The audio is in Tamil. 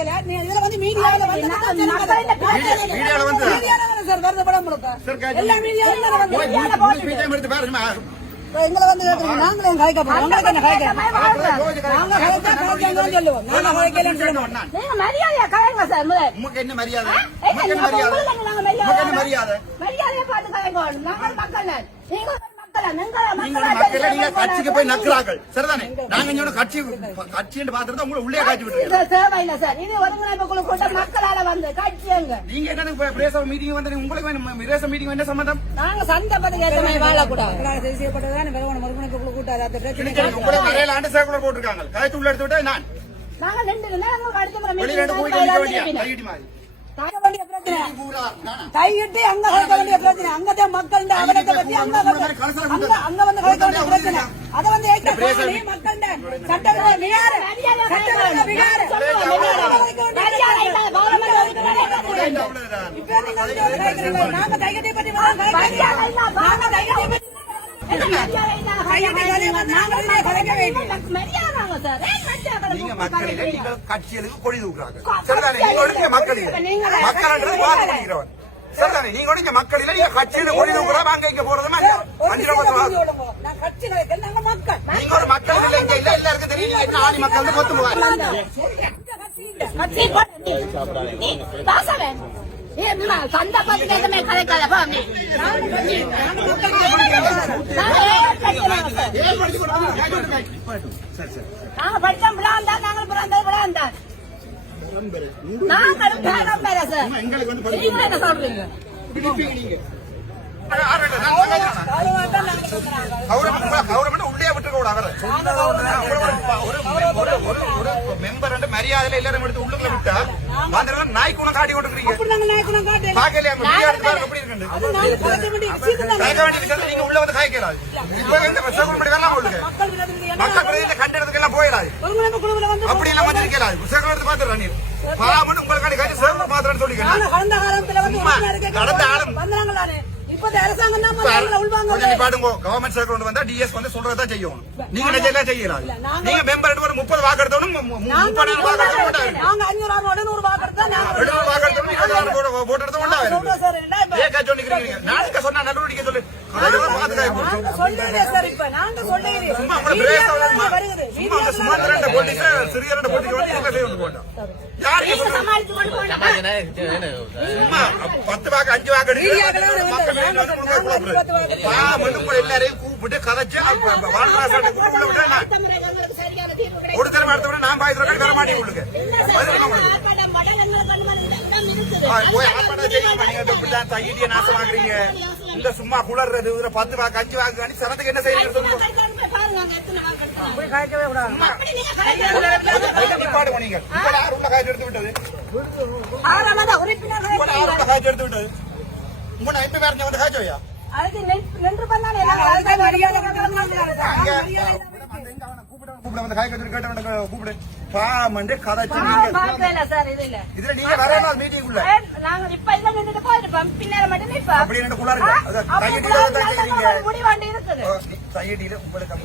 கலைக்கல இதுல வந்து மீடியால வந்து சார் வருது படம் முழுக்க எல்லா மீடியால வந்து எங்களை வந்து நாங்களே கலைக்க போறோம் உங்களுக்கு என்ன கலைக்க நாங்க கலைக்க சொல்லுவோம் நாங்க கலைக்கலன்னு சொல்லுவோம் நீங்க மரியாதையா கலைங்க சார் உங்களுக்கு என்ன மரியாதை மரியாதையை பார்த்து கலைக்கணும் நாங்கள் மக்கள் நீங்க கட்சிக்கு போய் நக்குறார்கள் சரிதானே நாங்க கட்சி பாத்துருந்தா உங்களை உள்ளே காட்சி விட்டு தேவையில்லை சார் இது ஒருங்கிணைப்பு குழு கூட்டம் மக்களால வந்து கட்சிங்க நீங்க என்ன பிரேச மீட்டிங் வந்து உங்களுக்கு பிரேச மீட்டிங் என்ன சம்பந்தம் நாங்க சண்டை பத்தி ஏற்ற மாதிரி வாழக்கூடாது செய்யப்பட்டதுதான் ஒருங்கிணைப்பு குழு கூட்டம் அந்த பிரச்சனை உங்களை வரையில ஆண்டு சேர்க்குள்ள போட்டிருக்காங்க கழுத்து உள்ள எடுத்து விட்டா நான் நாங்க கையிட்டு அங்க கலைக்க வேண்டிய பிரச்சனை அங்கதான் மக்கள் அவலத்தை பத்தி அங்க வந்து கலைக்க வேண்டிய பிரச்சனை அதை வந்து மக்கள் சட்டவிரோத நாங்க கையத்தை பத்தி நீங்க மக்களில நீங்கள் கட்சிகளுக்கு கொடி தூக்குறாங்க சரிதானே மக்கள் சரிதானே நீங்க மக்களில நீங்க கட்சியில கொடி தூக்குறா வாங்க இங்க போறது நீங்க ஒரு மக்கள் இல்ல எல்லாருக்கும் தெரியும் என்ன ஆணி மக்கள் கொத்து சண்டை பத்தி கலைக்காத நாங்க படிச்சோம் விழாந்தா நாங்கள் பிறந்தது விழாந்தா நாங்களும் பேரம் பேர சார் நீங்க என்ன சொல்றீங்க உள்ளே விட்டு மெம்பர் மரியாதையில எல்லாரும் எடுத்து உள்ளுக்குள்ள விட்டா நாய் குணம் காட்டி கொண்டிருக்கீங்க நீங்க உள்ள வந்து காய்க்கிறாது மக்கள் கண்டெடுத்துக்கு எல்லாம் போயிடாது அப்படி எல்லாம் வந்து நிற்கலாது பாத்துறான் நீர் பாராமட்டு உங்களுக்கான காய்ச்சி சேவை மாத்திரம் சொல்லிக்கலாம் கடந்த ஆளும் கவர்மெண்ட் சர்க்கிள் வந்தா டிஎஸ் வந்து சொல்றதான் செய்யணும் நீங்க நிஜம் செய்யலாம் நீங்க மெம்பர் 30 வாக்கு எடுத்தவனும் 30 ஓட்டு எடுத்து நாளைக்கு சொன்னா நடவடிக்கை சொல்லு சிறிய போட்டோம் 10 வாக்கு 5 வாக்கு எல்லாரையும் கூப்பிட்டு கதைச்சு ஒரு தரம் அடுத்த நான் பாய்ச்சல் வர மாட்டேன் உங்களுக்கு தையிட்டிய நாசம் வாங்குறீங்க இந்த சும்மா குளர்றது 10 வாக்கு 5 வாக்கு அணி சரத்துக்கு என்ன செய்யறீங்க காய்ச்சி எடுத்து விட்டது காய்ச்சி எடுத்து விட்டது உங்க இப்ப வேற வந்து காய்ச்சோயா கூப்பிட வந்து காய் கட்டு கேட்ட கூப்பிடு பாமண்டு கதைச்சு இதுல நீங்க வர மீட்டிங் உள்ள அப்படி என்ன குள்ள இருக்கு கையடியில உங்களுக்கு